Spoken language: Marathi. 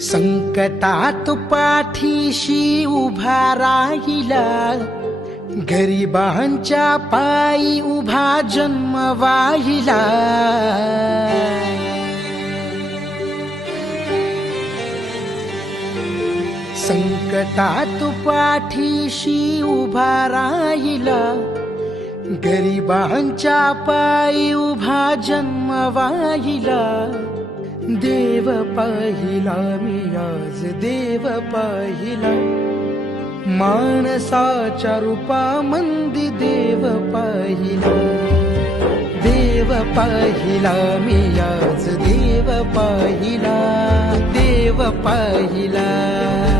संकटात पाठीशी उभा राहिला, गरिबांच्या पायी उभा जन्म वाहिला. संकटात पाठीशी उभा राहिला, गरिबांच्या पायी उभा जन्म वाहिला. देव पाहिला मी आज, देव पाहिला, माणसाच्या रूपामंदी देव पाहिला. देव पाहिला मी आज, देव पाहिला, देव पाहिला.